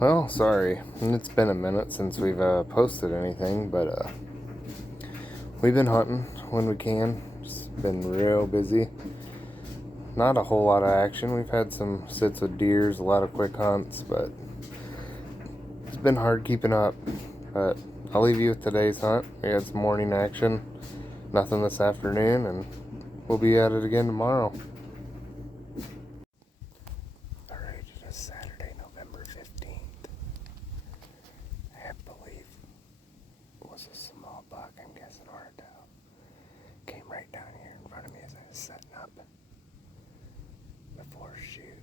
Well, sorry. It's been a minute since we've posted anything, but we've been hunting when we can. It's been real busy. Not a whole lot of action. We've had some sits with deers, a lot of quick hunts, but it's been hard keeping up. But I'll leave you with today's hunt. We had some morning action, nothing this afternoon, and we'll be at it again tomorrow. Alright, it is Saturday, November 15th. I believe it was a small buck, I'm guessing hardtail. Came right down here in front of me as I was setting up before shoot.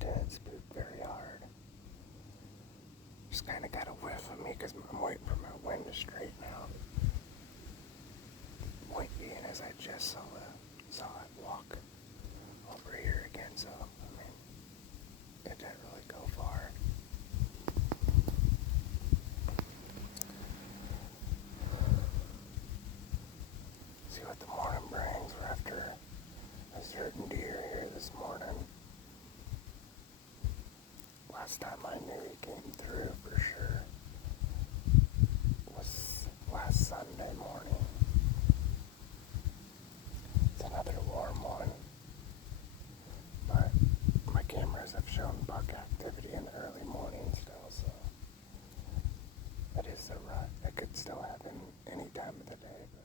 Didn't spook very hard. Just kind of got a whiff of me because I'm waiting for my wind to straighten out. Point being, as I just saw it walk over here again, so I mean, it didn't really go far. See what the morning brings. We're after a certain deer here this morning. Last time I knew he came through for sure was last Sunday morning. It's another warm one, but my cameras have shown buck activity in the early morning still, so it is a rut. It could still happen any time of the day, but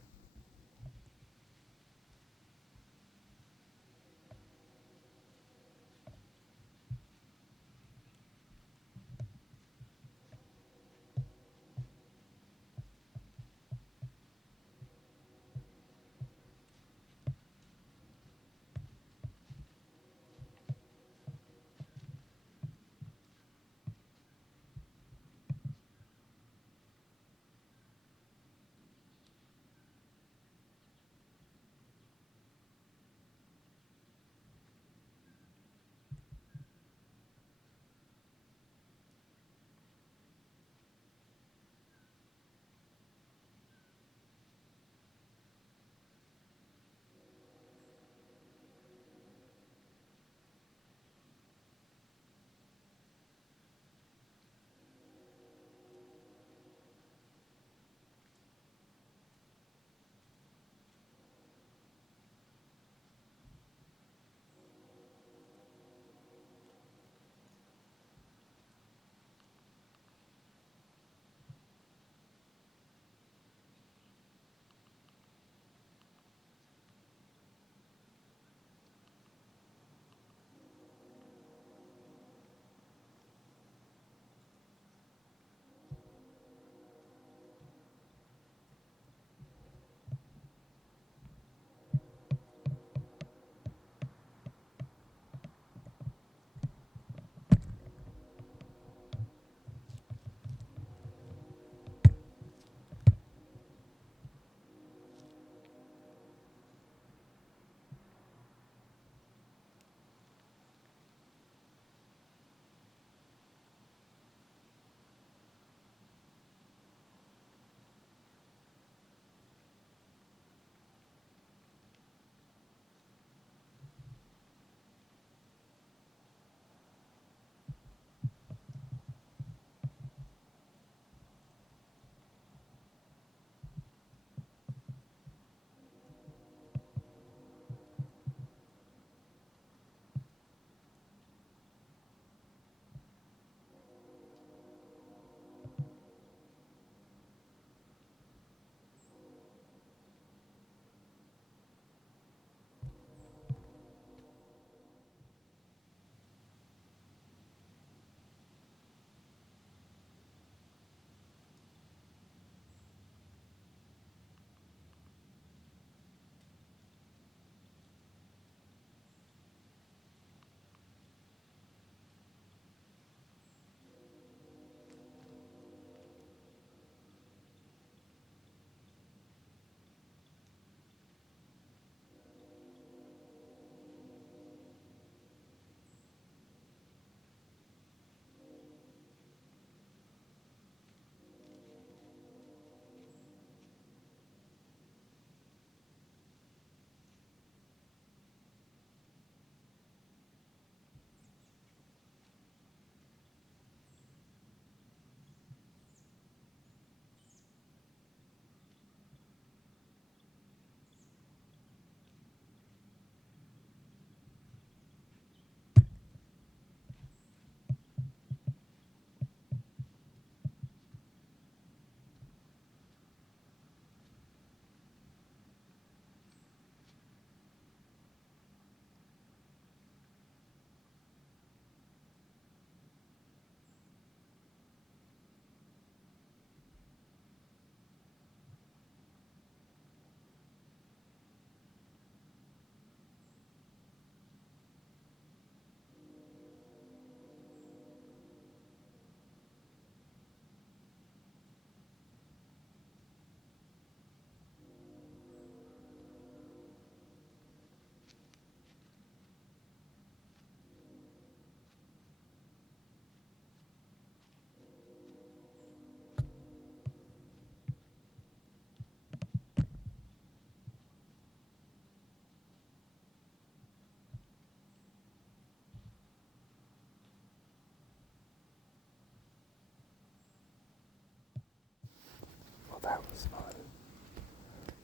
that was fun.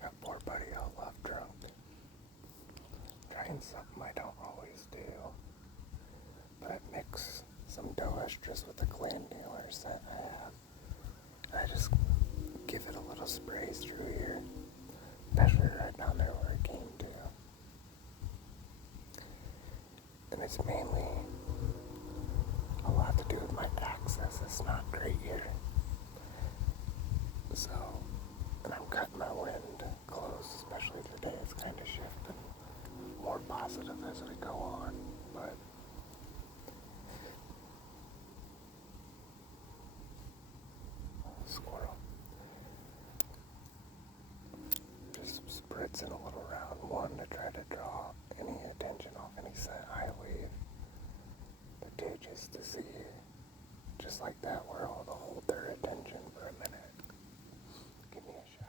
That poor buddy all left drunk. Trying something I don't always do. But I mix some dough estrus with the glandular scent I have. I just give it a little spray through here. Especially right down there where it came to. And it's mainly a lot to do with my access. It's not great here. So, and I'm cutting my wind close, especially today. It's kind of shifting more positive as we go on, but squirrel. Just spritzing a little round one to try to draw any attention off any scent I leave. The two just to see, just like that, where I'll hold their attention for a minute. Give me a shot.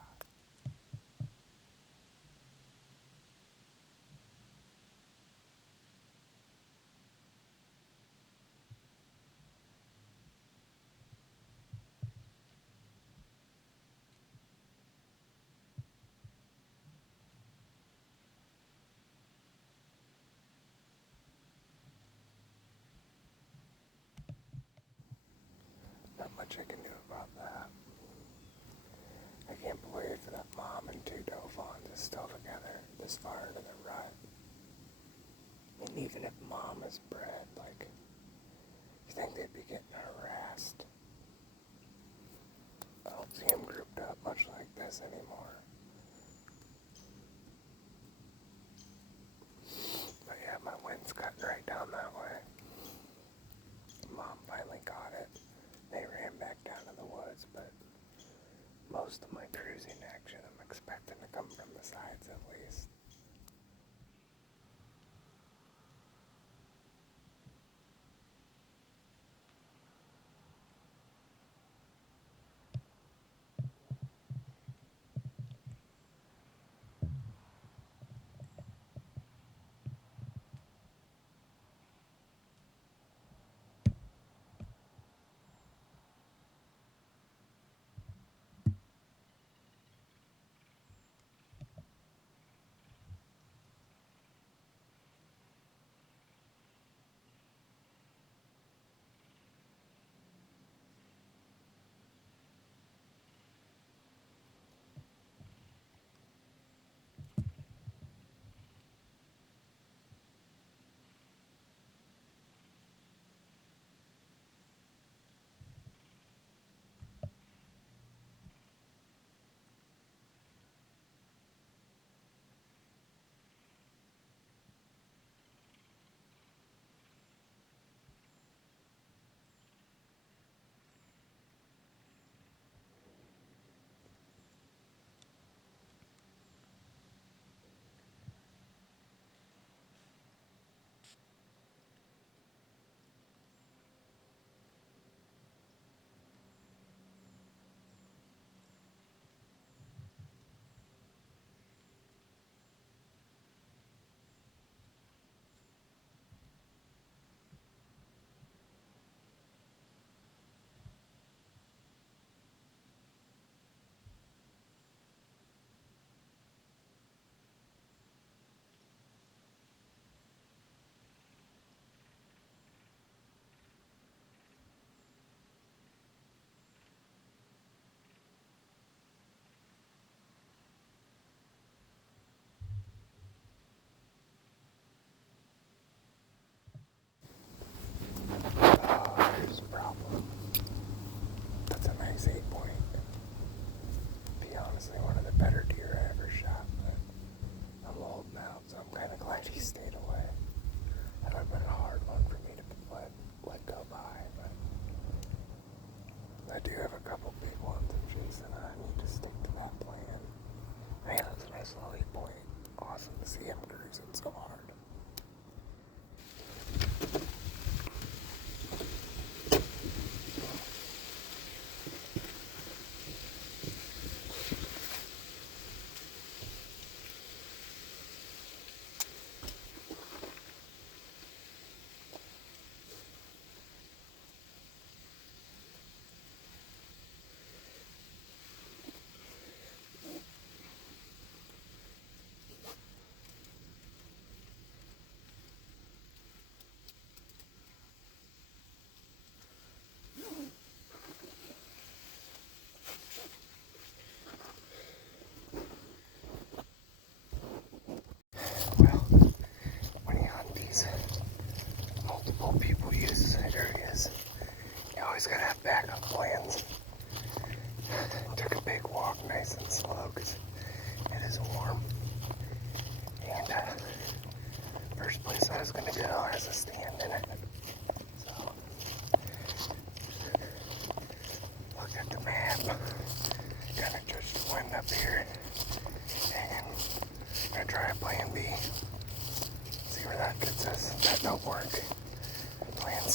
Not much I can do about that. I can't believe that mom and two Dauphins is still together this far into the rut. And even if mom is bred, like, you think they'd be getting harassed? I don't see them grouped up much like this anymore. But yeah, my wind's cutting right down that way. Mom finally got it. They ran back down to the woods, but most of my cruising action I'm expecting to come from the sides at least. Oh, here's a problem. That's a nice 8-point. Be honestly one of the better deer I ever shot, but I'm old now, so I'm kind of glad he stayed away. That would have been a hard one for me to let go by, but I do have a couple big ones I'm chasing, and I need to stick to that plan. Man, that's a nice little 8-point. Awesome to see him cruising so hard.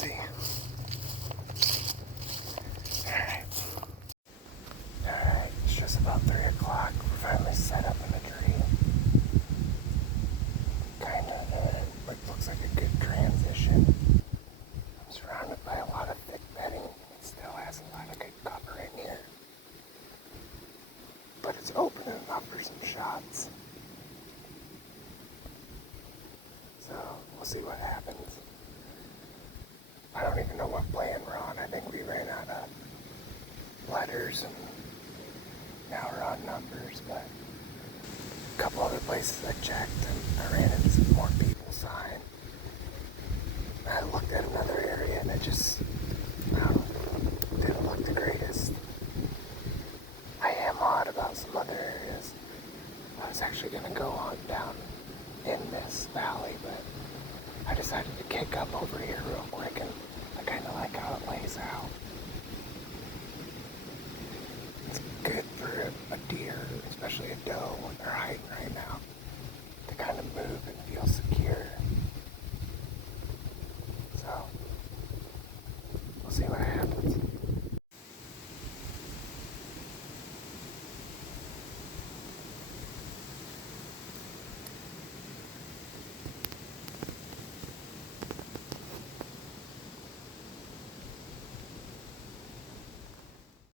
and see. Alright, it's just about 3 o'clock. We're finally set up in the tree. It looks like a good transition. I'm surrounded by a lot of thick bedding. It still has a lot of good cover in here. But it's open enough for some shots. So, we'll see what happens. I don't even know what plan we're on. I think we ran out of letters and now we're on numbers, but a couple other places I checked and I ran into some more people sign. I looked at another area and it just, I don't know, didn't look the greatest. I am odd about some other areas. I was actually going to go on down in this valley, but I decided to kick up over here real quick, and I kind of like how it lays out. It's good for a deer, especially a doe when they're hiding right now.